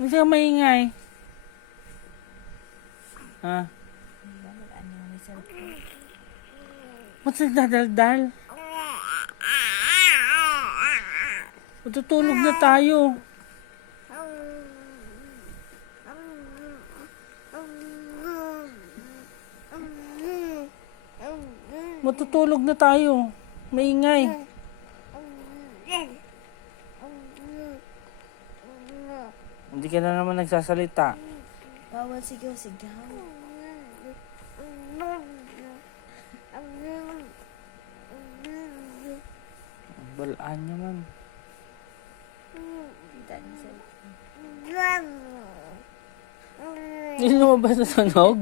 Hindi ka maingay. Ha? Ba't nagdadaldal? Matutulog na tayo. Matutulog na tayo. Maingay. Hindi ka na naman nagsasalita. Bawal sigaw-sigaw. Balaan naman. Kita niya sa Hindi lumabas na tunog.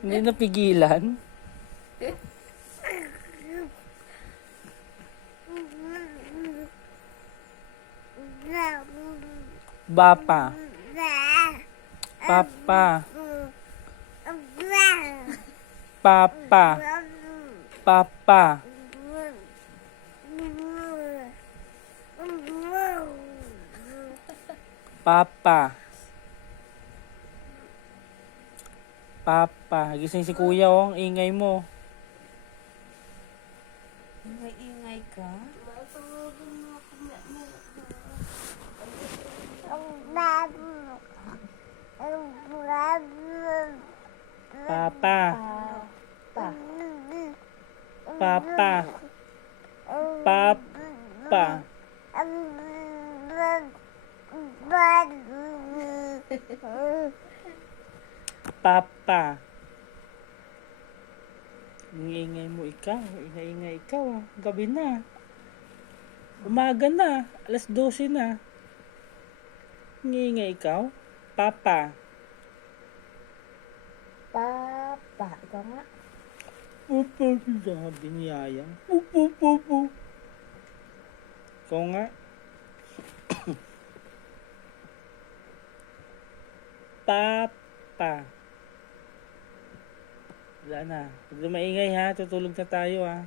Hindi napigilan. Bapa. Papa. Papa. Papa. Papa. Papa. Gising si kuya, oh. Ang ingay mo. may ingay ka? Papa. Pa. Papa. Papa. Papa. Ingay mo ikaw. Ingay ikaw. Ah. Gabi na. Umaga na. 12:00 na. Ingay ikaw. Papa. Papa. Ikaw nga. Papa. Sabi ni Yaya. Pupu. Ikaw nga. Papa. Wala na. Huwag na maingay ha. Tutulog na tayo ha.